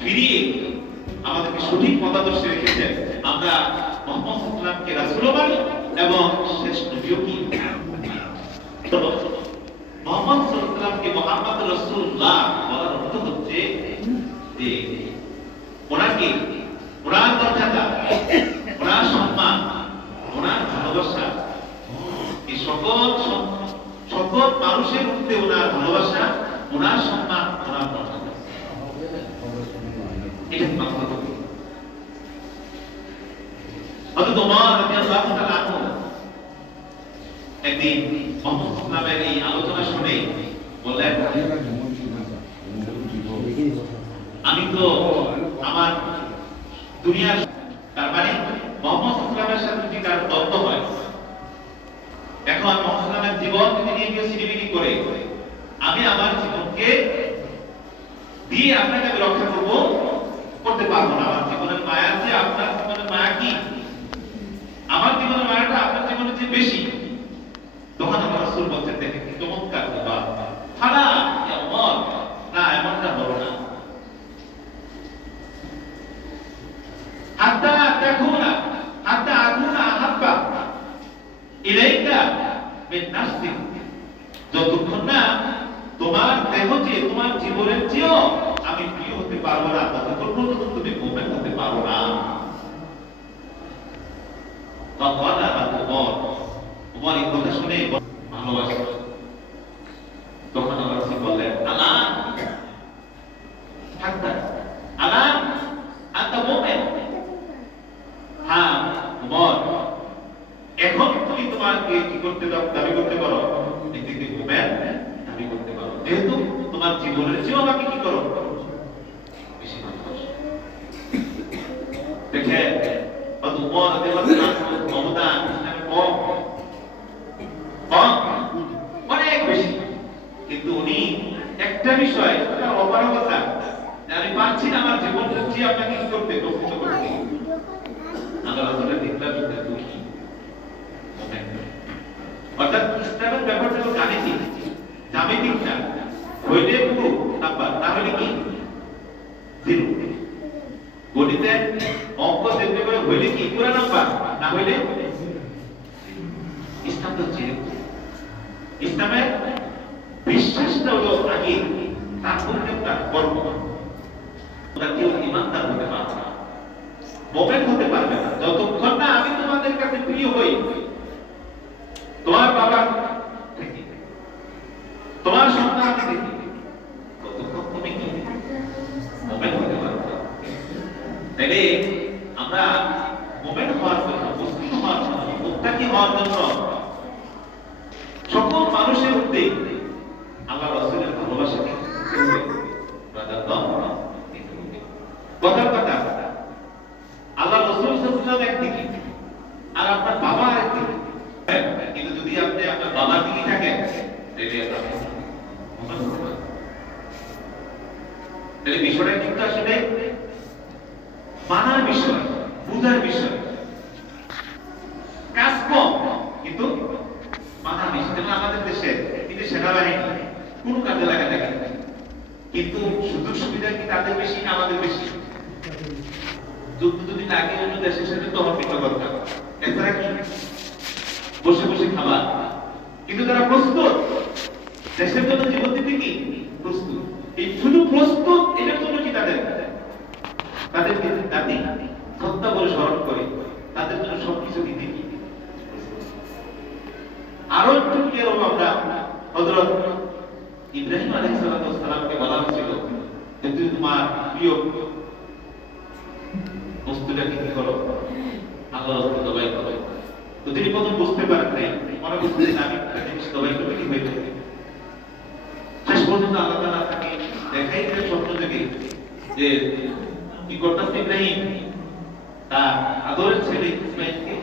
ফিরিয়ে আমাদেরকে সঠিক মতাদর্শে রেখেছেন। আমরা মুহাম্মদ সাল্লাল্লাহু আলাইহি ওয়াসাল্লামকে রাসূলও মানি এবং শেষ নবীও কি মুহাম্মদ সাল্লাল্লাহু আলাইহি ওয়াসাল্লামকে মুহাম্মদ রাসূলুল্লাহ বলার অর্থ হচ্ছে যে ওনাকে, ওনার মর্যাদা, ওনার সম্মান, ওনার ভালোবাসা, এই সকল মানুষের মধ্যে ওনার ভালোবাসা, ওনার সম্মান, ওনার মর্যাদা, এটা মানতে হবে। হযরত ওমর রাদিয়াল্লাহু তাআলা আনহু একদিন মুহাম্মদ সাল্লাল্লাহু আলাইহি ওয়াসাল্লামের এই আলোচনা শুনে বললেন, আমি তো আমার দুনিয়ার, তার মানে মুহাম্মদ সাল্লাল্লাহু আলাইহি ওয়াসাল্লামের সাথে যদি তার দ্বন্দ্ব হয়, এখন মুহাম্মদ সাল্লাল্লাহু আলাইহি ওয়াসাল্লামের জীবন যদি নিয়ে কেউ সিনেমিনি করে, আমি আমার জীবনকে দিয়ে আপনাকে আমি রক্ষা করতে পারবো না। আমার জীবনের মায়া যে আপনার জীবনের মায়া কি, আমার জীবনের মায়াটা আপনার জীবনের চেয়ে বেশি। তখন আমার রাসূল বলছেন, দেখেন কি চমৎকার কথা, ফালা ইয়া ওমর, না এমনটা হলো না, হাত্তা তাকুনা হাত্তা আকুনা আহাব্বা ইলাইকা মিন নাফসিক, যতক্ষণ না তোমার দেহ যে তোমার জীবনের চেয়েও আমি প্রিয় হতে পারবো না, ততক্ষণ পর্যন্ত তুমি মুমিন হতে পারো না। তখন ওমর এই কথা শুনে ভালোবাসে। তখন আল্লাহ রাসূল বললেন, আলা হাত্তা আলা আনতা মুমিন, হ্যাঁ ওমর, এখন তুমি তোমাকে কি করতে দাবি করতে পারো, নিজেকে মুমিন দাবি করতে পারো, যেহেতু তোমার জীবনের চেয়েও আমাকে কি করো বেশি ভালোবাসো। দেখে ওমর রাদিয়াল্লাহু তাআলা ক্ষমতা ইসলামে কম অনেক বেশি, কিন্তু উনি একটা বিষয় অপারগতা, আমি পারছি না আমার জীবনটা চেয়ে আপনাকে কি করতে প্রস্তুত করতে। আল্লাহ রাসূলের দেখলাম দুঃখী, অর্থাৎ ইসলামের ব্যাপারটা তো গাণিতিক, জ্যামিতিক না, হইলে পুরো নাম্বার, না হলে কি জিরো। গণিতে অঙ্ক দেখতে পারে হইলে কি পুরো নাম্বার, না হইলে ইসলাম তো জিরো। ইসলামের বিশ্বাসটা হলো আগে, তারপরে তার কর্ম। তোমরা কেউ ইমানদার হতে পারবে না, মুমিন হতে পারবে না, যতক্ষণ না আমি তোমাদের কাছে প্রিয় হই, তোমার বাবা থেকে, তোমার সন্তান থেকে, ততক্ষণ তুমি কি মুমিন হতে পারবে না। তাইলে আমরা মুমিন হওয়ার জন্য, মুসলিম হওয়ার জন্য, মুত্তাকি হওয়ার জন্য সকল মানুষের মধ্যে আল্লাহ রাসূলের ভালোবাসাকে কথার কথা, আল্লাহ রাসূল সাল্লাল্লাহু আলাইহি ওয়াসাল্লাম একদিকে আর আপনার বাবা আরেকদিকে, কিন্তু যদি আপনি আপনার বাবার দিকে থাকেন তাহলে বিষয়টা কিন্তু আসলে মানার বিষয়, বুঝার বিষয়, কাজ কম কিন্তু মানা বেশি। যেমন আমাদের দেশে কিন্তু সেনাবাহিনী কোন কাজে লাগা থাকে, কিন্তু সুযোগ সুবিধা কি তাদের বেশি না আমাদের বেশি? যুদ্ধ যদি লাগে অন্য দেশের সাথে তখন পিঠা দরকার, এছাড়া কি বসে বসে খাবার, কিন্তু তারা প্রস্তুত দেশের জন্য জীবন দিতে, কি প্রস্তুত। এই শুধু প্রস্তুত, এটার জন্য কি তাদেরকে জাতি সত্তা বলে স্মরণ করে, তাদের জন্য সবকিছু দিতে কি। আরো একটু ক্লিয়ার হবো আমরা, হযরত ইব্রাহিম আলাইহিস সালামকে বলা হয়েছিল যে তুমি তোমার প্রিয় বস্তুটাকে কি করো, আল্লাহর রাস্তায় জবাই করো। তো তিনি প্রথম বুঝতে পারেন নাই, মনে করছেন যে আমি একটা জিনিস জবাই করলে কি হয়ে যাবে। শেষ পর্যন্ত আল্লাহ তাআলা তাকে দেখাই দিলেন স্বপ্ন থেকে যে কি করতেছে ইব্রাহিম, তার আদরের ছেলে ইসমাঈলকে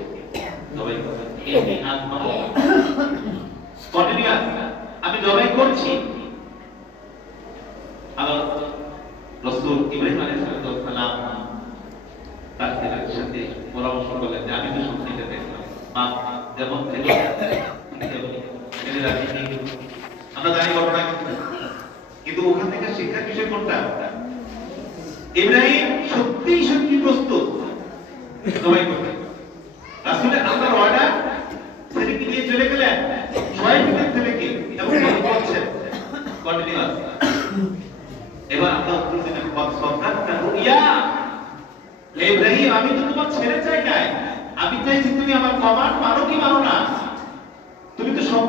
জবাই করবে। এই আজমা কন্টিনিউয়াস আমি জবাই করছি। আল্লাহ রাসূল ইব্রাহিম আলাইহিস সালাম তার ছেলের সাথে পরামর্শ করলেন যে আমি তো স্বপ্নটা দেখলাম, মা যেমন ছিল ছেলেরা আমরা জানি ঘটনা, কিন্তু ওখান থেকে শিক্ষার বিষয় কোনটা, ইব্রাহিম সত্যি সত্যি প্রস্তুত জবাই করতে। রাসূলের আল্লাহর অর্ডার, ছেলেকে নিয়ে চলে গেলেন, জবাই করতে ছেলেকে, এবং বলছেন কন্টিনিউয়াস। এবার আল্লাহ উত্তর দিলেন, কদ সাদাকতা রুইয়া, ইব্রাহিম আমি তো তোমার ছেলে চাই নাই, আমি চাইছি তুমি আমার কমান্ড মানো কি মানো না, তুমি তো সব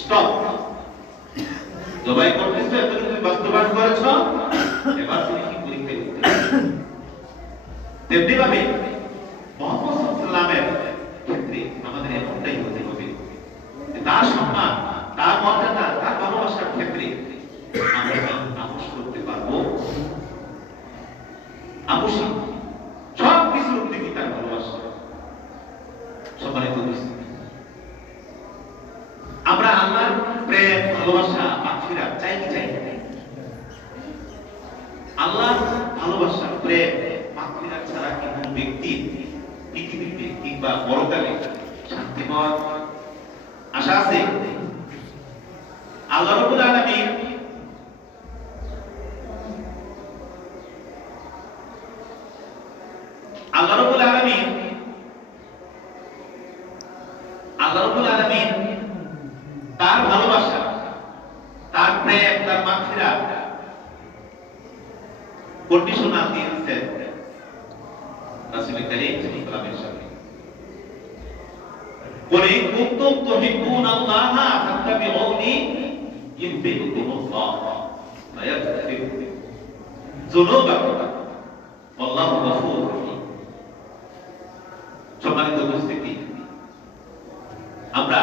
স্টপ জবাই করতেছো, এতদিন তুমি বাস্তবায়ন করেছো, এবার তুমি কি পরীক্ষায় উঠতে। তেমনি ভাবে মুহাম্মদ সাল্লাল্লাহু আলাইহি ক্ষেত্রে আমাদের এমনটাই হতে হবে, তার সম্মান, তার মর্যাদা, তার ভালোবাসার ক্ষেত্রে আমরা আপোষ করতে পারবো? আপোষ সব কিছুর দিকে তার ভালোবাসা। সম্মানিত উপস্থিতি, আমরা আল্লাহর প্রেম, ভালোবাসা, মাগফিরাত চাই কি চাই না? আল্লাহর ভালোবাসা, প্রেম, মাগফিরাত ছাড়া কি কোনো ব্যক্তি পৃথিবীতে কিংবা পরকালে শান্তি পাওয়ার আশা আছে? আল্লাহ রাব্বুল আলামিন আল্লাহ রাব্বুল আলামিন তার ভালোবাসা, তার প্রেম, তার মাগফিরাত কন্ডিশনাল দিয়েছেন রাসূল কারীম সাল্লাল্লাহু আলাইহি ওয়াসাল্লাম। বলে কুনতুম তুহিব্বুনাল্লাহা ফাত্তাবিউনি ইউহিব্বুকুমুল্লাহ ওয়া ইয়াগফির যুনুবাকুম আল্লাহু গফুরুর রহিম। সম্মানিত উপস্থিতি, আমরা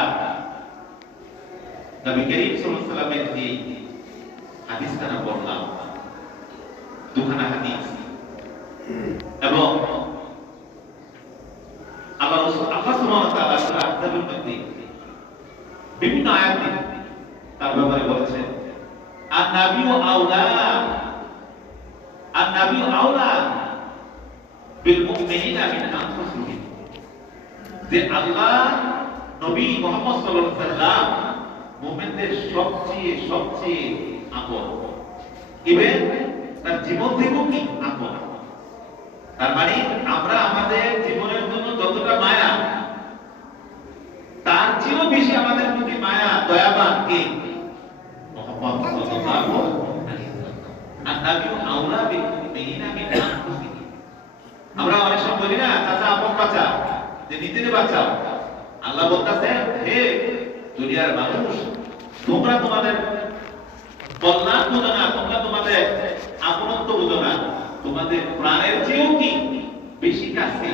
নবী করিম সাল্লাল্লাহু আলাইহি ওয়াসাল্লামের যে হাদিসটা পড়লাম, দুখানা হাদিস, এবং আল্লাহ সুবহানাহু ওয়া তাআলা সূরা আহজাবের মধ্যে বিভিন্ন আয়াতে তার ব্যাপারে বলেছেন, আন-নাবিয়্যু আওলা বিল মুমিনিনা মিন আনফুসিহিম, যে আল্লাহ নবী মুহাম্মদ সাল্লাল্লাহু আলাইহি ওয়াসাল্লাম মুমিনদের সবচেয়ে আপন, ইভেন তার জীবন থেকেও কি আপন। তার মানে আমরা আমাদের জীবনের জন্য যতটা মায়া, তার চেয়েও বেশি আমাদের প্রতি মায়া, দয়াবান কে? মুহাম্মদ সাল্লাল্লাহু আলাইহি ওয়াসাল্লাম। আন-নাবিয়্যু আওলা বিল মুমিনিনা মিন আনফুসিহিম। আমরা অনেক সময় বলি না, চাচা আপন বাঁচাও, যে নিজেরে বাঁচাও। আল্লাহ বলতেছেন, হে দুনিয়ার মানুষ, তোমরা তোমাদের কল্যাণ বোঝো না, তোমরা তোমাদের আপনত্ব বোঝো না, তোমাদের প্রাণের চেয়েও কি বেশি কাছে,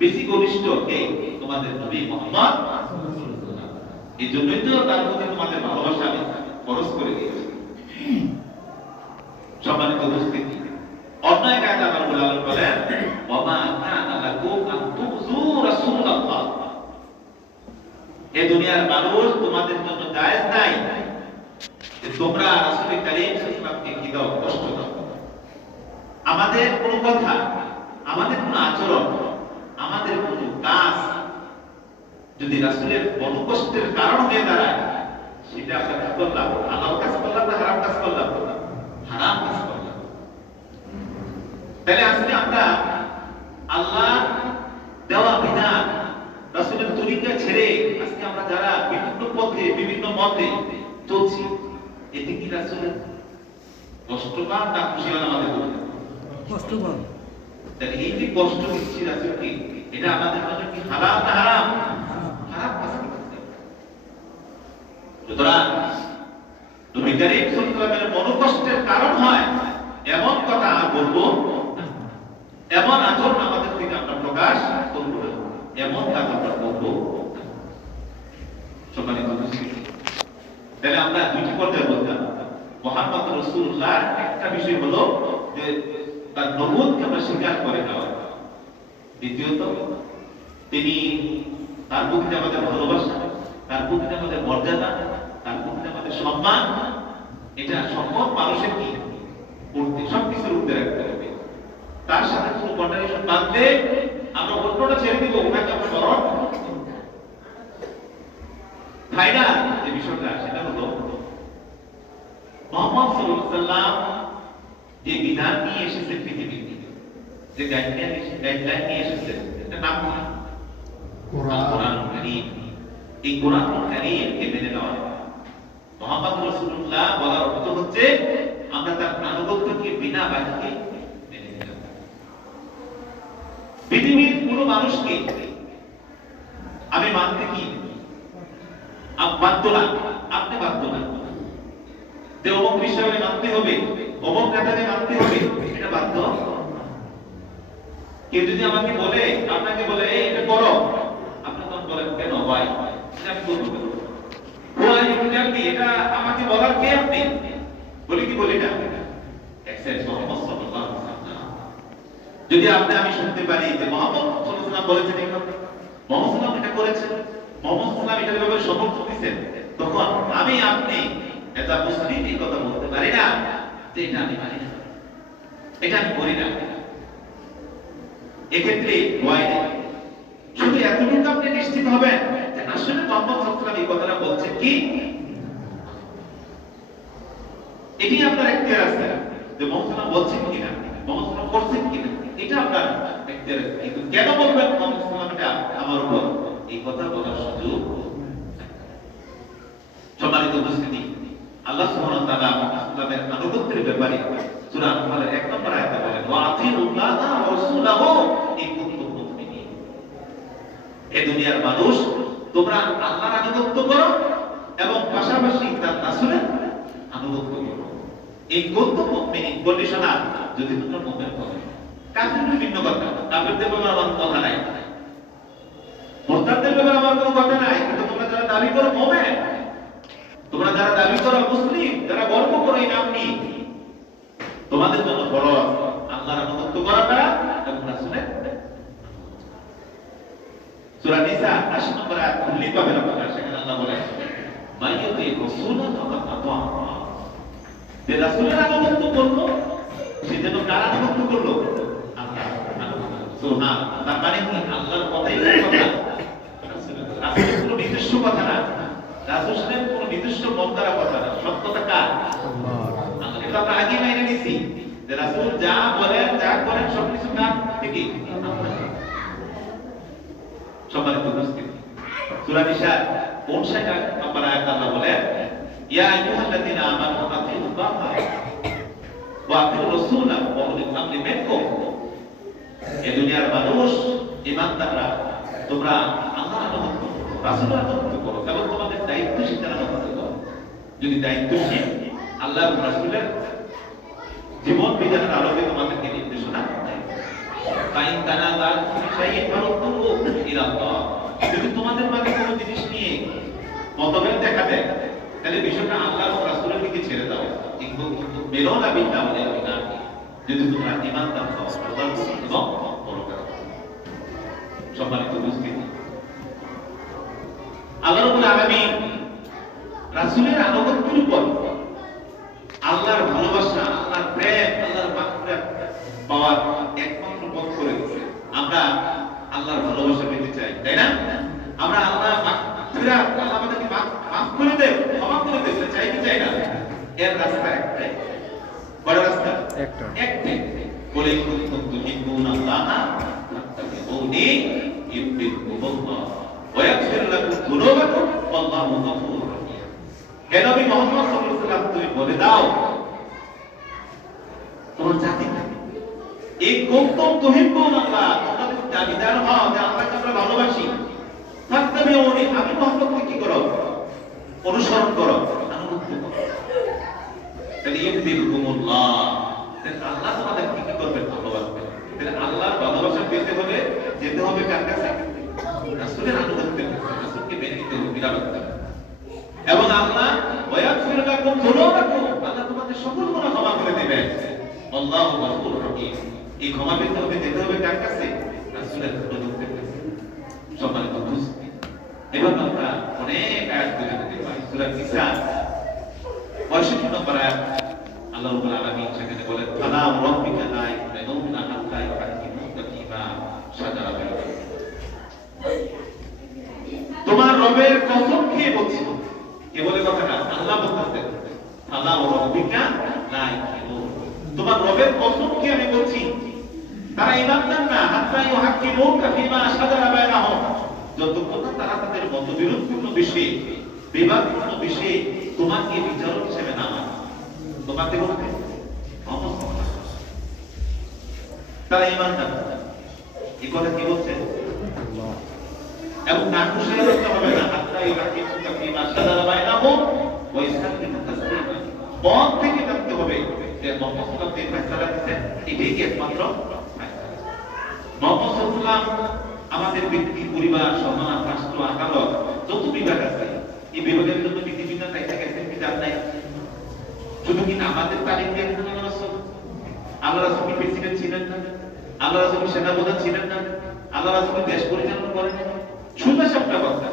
বেশি ঘনিষ্ঠ কে? তোমাদের নবী মুহাম্মদ সাল্লাল্লাহু আলাইহি ওয়াসাল্লাম। এই জন্যই তো তার প্রতি তোমাদের ভালোবাসা আমি খরচ করে দিয়েছি। সম্মানিত উপস্থিতি, অন্য এক আয়াতে আল্লাহ রাব্বুল আলামিন বলেন, ওয়া মা কানা লাকুম আন তুযু রাসূলাল্লাহ, এই দুনিয়ার মানুষ তোমাদের জন্য জায়েজ নাই যে তোমরা রাসূল কারীম সাল্লাল্লাহু আলাইহি ওয়াসাল্লামকে কি দাও, কষ্ট দাও। আমাদের কোনো কথা, আমাদের কোনো আচরণ, আমাদের কোনো কাজ যদি রাসূলের অনুকষ্টের কারণ হয়ে দাঁড়ায়, সেটা আমরা কি করলাম? আল্লাহর কাজ করলাম না হারাম কাজ করলাম? হারাম কাজ করলাম। তাহলে আসলে আমরা আল্লাহ দেওয়া বিধান, রাসূলের তরিকা ছেড়ে আজকে আমরা যারা বিভিন্ন পথে, বিভিন্ন মতে চলছি, এতে কি রাসূলের কষ্ট পান না খুশি হন? আমাদের বলতে কষ্ট পান। তাহলে এই যে কষ্ট দিচ্ছি রাসূলকে, এটা আমাদের জন্য কি হালাল না হারাম? হারাম কাজ করতে। সুতরাং নবী করিম সাল্লাল্লাহু আলাইহি ওয়াসাল্লামের মনোকষ্টের কারণ হয় এমন কথা বলবো, এমন আচরণ আমাদের থেকে আমরা প্রকাশ করবো, এমন কাজ আমরা করবো। সম্মানিত উপস্থিতি, তাহলে আমরা দুইটি পর্যায়ে বলতাম, মুহাম্মদ রাসূলুল্লাহ একটা বিষয় হলো যে তার নবুয়তকে আমরা স্বীকার করে নেওয়া, দ্বিতীয়ত তিনি তার প্রতি আমাদের ভালোবাসা, তার প্রতি আমাদের মর্যাদা, তার প্রতি আমাদের সম্মান, এটা সকল মানুষের কি করতে, সবকিছুর উপরে রাখতে হবে। তার সাথে কোনো কন্ট্রাডিকশন বাঁধলে আমরা অন্যটা ছেড়ে দিব, ওটাকে আমরা স্মরণ। ফাইনাল যে বিষয়টা, সেটা হলো মুহাম্মদ সাল্লাল্লাহু আলাইহি ওয়াসাল্লাম যে বিধান নিয়ে এসেছেন পৃথিবীতে, যে গাইডলাইন নিয়ে এসেছেন, এটা নাম কি? কোরআন কারীম। এই কোরআন কারীমকে মেনে নেওয়া, মুহাম্মদ রাসূলুল্লাহ বলার অর্থ হচ্ছে আমরা তার আনুগত্যকে বিনা বাক্যে মেনে নিলাম। পৃথিবীর কোন মানুষকে আমি মানতে কি বাধ্য না, আপনি বাধ্য না যে অমুক বিষয়ে মানতে হবে, অমুক নেতাকে মানতে হবে, এটা বাধ্য। কেউ যদি আমাকে বলে, আপনাকে বলে এটা করো, আপনি তখন বলেন কেন ভাই এটা আমি করবো, এটা আমাকে বলার কে আপনি? বলি কি বলি না? যদি আমি শুনতে পারি যে মুহাম্মদ সাল্লাল্লাহু আলাইহি ওয়াসাল্লাম বলেছেন এই কথা, মুহাম্মদ সাল্লাল্লাহু আলাইহি ওয়াসাল্লাম এটা করেছেন, মুহাম্মদ সাল্লাল্লাহু আলাইহি ওয়াসাল্লাম এটার ব্যাপারে সমর্থন দিয়েছেন, তখন আমি আপনি এটা মুসলিম এই কথা বলতে পারি না যে এটা আমি মানি না, এটা আমি করি না। এক্ষেত্রে ভয় নেই, শুধু এতটুকু আপনি নিশ্চিত হবেন যে আসলে মুহাম্মদ সাল্লাল্লাহু আলাইহি ওয়াসাল্লাম এই কথাটা বলছেন কি, এটি আপনার এখতিয়ার আছে যে মুহাম্মদ সাল্লাল্লাহু আলাইহি ওয়াসাল্লাম বলছেন কিনা, মুহাম্মদ সাল্লাল্লাহু আলাইহি ওয়াসাল্লাম করছেন কিনা, এটা আপনার এখতিয়ার আছে। কিন্তু কেন বলবেন মুহাম্মদ সাল্লাল্লাহু আলাইহি ওয়াসাল্লাম এটা আমার উপর এই কথা বলার সুযোগ? সম্মানিত উপস্থিতি, আল্লাহ সুবহানাহু ওয়া তাআলা মুসলিমের আনুগত্যের ব্যাপারে সূরা আনফালের 1 নম্বর আয়াতে বলেন, ওয়া আতিউল্লাহা ওয়া রাসূলাহু ইন কুনতুম মুমিনিন। এই দুনিয়ার মানুষ, তোমরা আল্লাহর আনুগত্য করো এবং পাশাপাশি তার রাসূলের আনুগত্য করো। এই কুনতুম মুমিনিন কন্ডিশনাল, যদি তোমরা মুমিন হও। কাফিরদের ভিন্ন কথা, কাফিরদের ব্যাপারে আমার কথা নাই, মুরতাদদের ব্যাপারে আমার কোনো কথা নাই, কিন্তু তোমরা যারা দাবি করো মুমিন, তোমরা যারা দাবি করো মুসলিম, যারা গর্ব করো এই নাম নিয়ে, তোমাদের জন্য বড় আল্লাহর আনুগত্য করাটা এবং রাসূলের। সূরা নিসা 80 নম্বর আয়াত উল্লেখ পাবেন আপনারা, সেখানে আল্লাহ বলেন, মাইয়াতি রাসূলুন ফাকাদ আতা, যে রাসূলের আনুগত্য করলো সে যেন কার আনুগত্য করলো? আল্লাহর আনুগত্য। সুবহানাল্লাহ। তার মানে কি আল্লাহর কথাই কথা, রাসূলের কোনো নিজস্ব কথা না, রাসূলের কোনো নিজস্ব মন করা কথা না, সত্যতা কার? আল্লাহ। এটা আমরা আগে মেনে নিছি যে রাসূল যা বলেন যা করেন সবকিছু কার থেকে? সম্মানিত উপস্থিতি, সূরা নিসা 59 নম্বর আয়াতে আল্লাহ বলেন, ইয়া আইয়ুহাল্লাযীনা আমানু আতিউল্লাহা ওয়া আতিউর রাসূলা ওয়া উলিল আমরি মিনকুম। এই দুনিয়ার মানুষ, ঈমানদাররা, তোমরা আল্লাহর আনুগত্য করো, রাসূলের আনুগত্য করো এবং তোমাদের দায়িত্বশীলদের আনুগত্য করো। যদি দায়িত্বশীল আল্লাহ এবং রাসূলের জীবন বিধানের আলোকে তোমাদেরকে নির্দেশনা দেয়, ফাইন তানাযাতুম ফি শাইইন ফারুদ্দুহু ইলাল্লাহ। যদি তোমাদের মাঝে কোনো জিনিস নিয়ে মতভেদ দেখা দেয়, তাহলে বিষয়টা আল্লাহ এবং রাসূলের দিকে ছেড়ে দাও। কিন্তু বেরোনা বিল্লাহ ওয়া ইমান, যদি তোমরা ঈমানদার হও আল্লাহর এবং পরকাল। সম্মানিত উপস্থিতি, আল্লাহ রাব্বুল আলামিন রাসূলের আনুগত্যের উপর আল্লাহর ভালোবাসা, আল্লাহর প্রেম, আল্লাহর মাগফিরাত পাওয়ার একমাত্র পথ করে দিয়েছে। আমরা আল্লাহর ভালোবাসা পেতে চাই, তাই না? আমরা আল্লাহর মাগফিরাত, আল্লাহ আমাদেরকে মাফ করে দেন, ক্ষমা করে দেন, চাই কি চাই না? এর রাস্তা একটাই। বড় রাস্তা একটাই। বলে কুনতুম তুহিব্বুনাল্লাহা ফাত্তাবিউনি ইউহিব্বুকুমুল্লাহ ওয়া ইয়াগফির লাকুম যুনুবাকুম ওয়াল্লাহু গফুরুর রাহিম। হে নবী মুহাম্মদ সাল্লাল্লাহু আলাইহি ওয়াসাল্লাম, তুমি বলে দাও তোমার জাতি এই কুনতুম তুহিব্বুনাল্লাহ, তোমরা যদি দাবিদার হও যে আল্লাহকে আমরা ভালোবাসি, ফাত্তাবিউনি, আমি মুহাম্মদকে কি করো? অনুসরণ করো, আনুগত্য করো। তাহলে ইউহিব্বুকুমুল্লাহ, আল্লাহ তোমাদের কি করবে? ভালোবাসবেন। তাহলে আল্লাহর ভালোবাসা পেতে হলে যেতে হবে কার কাছে? রাসূলের আনুগত্যের কাছে, রাসূলকে মেনে নিতে হবে, বিনা বাক্যে। এবং আল্লাহ ওয়ায়াগফির লাকুম যুনুবাকুম, আল্লাহ তোমাদের সকল গুনাহ ক্ষমা করে দিবেন। আল্লাহু গফুরুর রহিম। এই ক্ষমা পেতে হবে, যেতে হবে কার কাছে? রাসূলের আনুগত্যের কাছে। সম্মানিত উপস্থিতি, এবার আমরা অনেক আয়াত দেখতে পাই। সূরা নিসা 65 নম্বর আয়াত আল্লাহ রাব্বুল আলামিন সেখানে বলেন, ফালা রাব্বিকা লা ইউমিনুনা হাত্তা ইউহাক্কিমুকা ফীমা শাজারা বাইনাহুম। তোমার রবের কসম খেয়ে বলছি, কে বলে কথাটা? আল্লাহ বলতেছেন, ফালা রাব্বিকা লা ইউমিনুন, তোমার রবের কসম খেয়ে আমি বলছি, তারা ঈমান হাত্তা ইউহাক্কিমুকা ফীমা শাজারা বাইনাহুম, যতক্ষণ না তারা তাদের মতবিরোধপূর্ণ বিষয়ে, বিবাদপূর্ণ বিষয়ে তোমাকে বিচারক হিসেবে না মানে। তোমাকে বলতে তারা ঈমান আনবে। এই কথা কি বলছে? এবং না খুশি হতে হবে না, হাত্তা ইউহাক্কিমুকা ফীমা শাজারা বাইনাহুম ওয়া ইউসাল্লিমু তাসলিমা। মন থেকে জানতে হবে যে মুহাম্মদ সাল্লাল্লাহু আলাইহি ওয়াসাল্লাম ফয়সালা দিয়েছেন, এটাই কি একমাত্র ফয়সালা। মুহাম্মদ সাল্লাল্লাহু আলাইহি ওয়াসাল্লাম আমাদের ব্যক্তি, পরিবার, সমাজ, রাষ্ট্র, আদালত যত বিভাগ আছে, এই বিভাগের জন্য বিধিবিধান রাখতে গেছেন কি জান নাই? শুধু কি আমাদের তারিখ দিয়ে আল্লাহ রাসূল, আল্লাহ রাসূল কি প্রেসিডেন্ট ছিলেন না? আল্লাহ রাসূল কি সেনাপ্রধান ছিলেন না? আল্লাহ রাসূল দেশ পরিচালনা করেন না? শুধু সবটা কথা,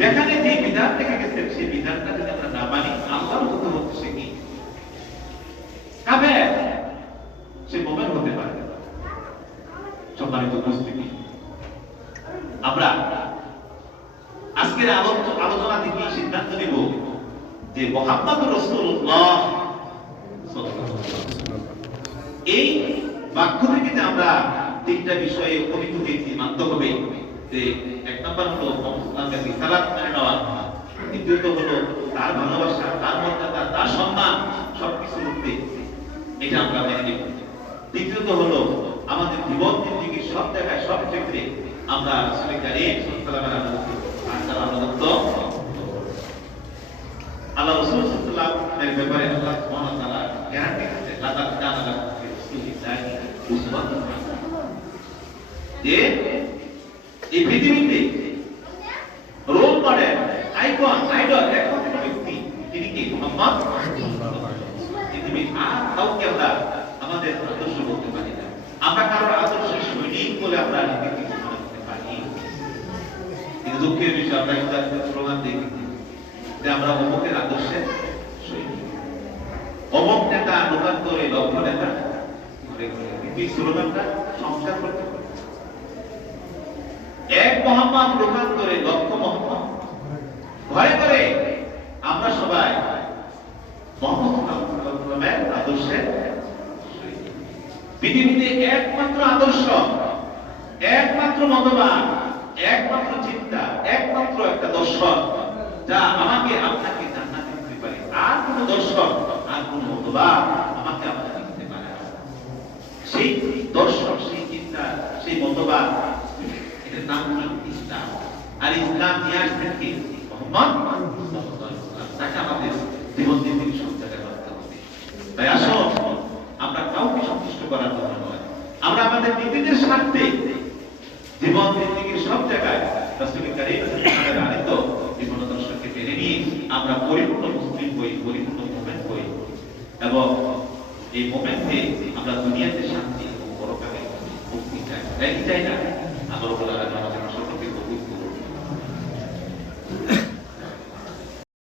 যেখানে যে বিধান থেকে গেছেন সেই বিধানটা যদি আমরা না মানি, আল্লাহর কথা হচ্ছে সে কি কাফের, সে মুমিন হতে পারে না। সম্মানিত উপস্থিতি, আমরা আজকের আলোচনা থেকে সিদ্ধান্ত নিব যে মুহাম্মদুর রাসূলুল্লাহ সাল্লাল্লাহু আলাইহি ওয়াসাল্লাম, এই বাক্য থেকে যে আমরা তিনটা বিষয়ে উপনীত হয়েছি মানতে হবে। যে এক নম্বর হলো মুহাম্মদের রিসালাত মেনে নেওয়া, দ্বিতীয়ত হলো তার ভালোবাসা, তার মর্যাদা, তার সম্মান সবকিছুর ঊর্ধ্বে, এটা আমরা মেনে নেব। তৃতীয়ত হলো আমাদের জীবন জিন্দেগি সব জায়গায়, সব ক্ষেত্রে আমরা রাসূল কারীম সাল্লাল্লাহু আলাইহি ওয়াসাল্লামের আনুগত্য। আল্লাহ রাসূল সাল্লাল্লাহু আলাইহি ওয়াসাল্লামের ব্যাপারে আল্লাহ সুবহানাহু ওয়া তাআলা গ্যারান্টি দিয়েছেন, লাকাদ কানা লাকুম ফি রাসূলিল্লাহি উসওয়াতুন হাসানাহ, যে এই পৃথিবীতে রোল মডেল, আইকন, আইডল একমাত্র ব্যক্তি তিনি কি? মুহাম্মদ। পৃথিবীর আর কাউকে আমরা আমাদের আদর্শ বলতে পারি না। আমরা কারোর আদর্শের সৈনিক বলে আমরা নিজেকে মনে করতে পারি। কিন্তু দুঃখের বিষয়, আমরা কিন্তু একটা স্লোগান দিই যে আমরা অমুকের আদর্শের সৈনিক, অমুক নেতা অনুদান করে লক্ষ্য নেতা, এই স্লোগানটা সংস্কার করতে হবে। এক মোহাম্মদ প্রকাশ করে লক্ষ মোহাম্মদ, ঘরে ঘরে আমরা সবাই মুহাম্মদ সাল্লাল্লাহু আলাইহি ওয়াসাল্লামের আদর্শের পৃথিবীতে একমাত্র আদর্শ, একমাত্র মতবাদ, একমাত্র চিন্তা, একমাত্র একটা দর্শন যা আমাকে আপনাকে জান্নাতে দিতে পারে। আর কোন দর্শন, আর কোন মতবাদ আমাকে আপনাকে দিতে পারে না। সেই দর্শন, সেই চিন্তা, সেই মতবাদ, এটার নাম হলো ইসলাম। আর ইসলাম নিয়ে আসবেন কি? মুহাম্মদ সাল্লাল্লাহু আলাইহি ওয়াসাল্লাম। তাকে আমাদের জীবন জিন্দেগি সব জায়গায় মানতে হবে। তাই আসো, আমরা কাউকে সন্তুষ্ট করার জন্য নয়, আমরা আমাদের নিজেদের স্বার্থে জীবন জিন্দেগির সব জায়গায় রাসূল কারীম সাল্লাল্লাহু আলাইহি ওয়াসাল্লামের আনিত জীবন দর্শনকে মেনে নিয়ে আমরা পরিপূর্ণ মুসলিম হই, পরিপূর্ণ মুমিন হই, এবং এই মুমিনকে আমরা দুনিয়াতে শান্তি এবং পরকালে মুক্তি চাই। তাই কি চাই না? আল্লাহ রাব্বুল আলামিন আমাদের